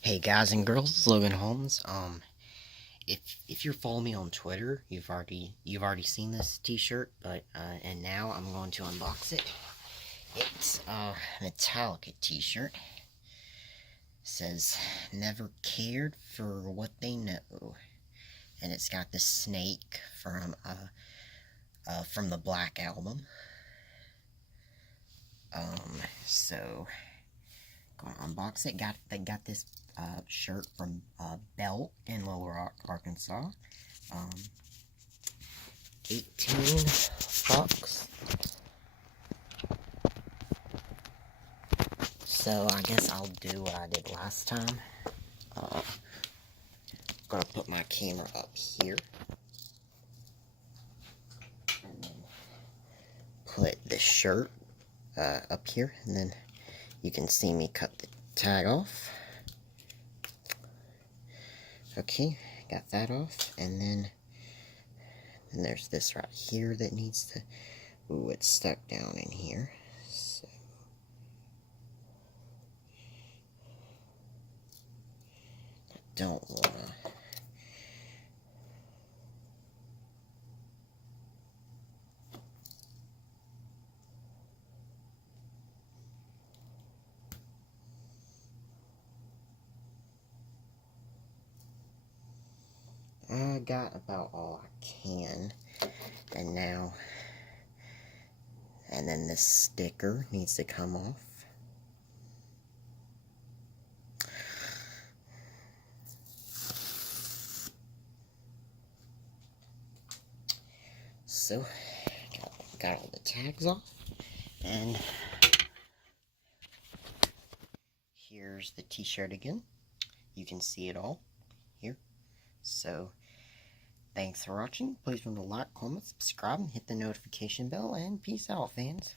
Hey guys and girls, it's Logan Holmes. If you're following me on Twitter, you've already seen this T-shirt, but and now I'm going to unbox it. It's a Metallica T-shirt. Says "Never cared for what they know," and it's got the snake from the Black album. So gonna unbox it. They got this shirt from Belk in Little Rock, Arkansas. 18 bucks. So I guess I'll do what I did last time. Gonna put my camera up here. And then put the shirt up here. And then you can see me cut the tag off. Okay, got that off. And then there's this right here that needs to... Ooh, it's stuck down in here. So... I don't wanna... I got about all I can, and now, and then this sticker needs to come off. So, got all the tags off, and here's the t-shirt again. You can see it all here. So, thanks for watching. Please remember to like, comment, subscribe, and hit the notification bell, and peace out, fans.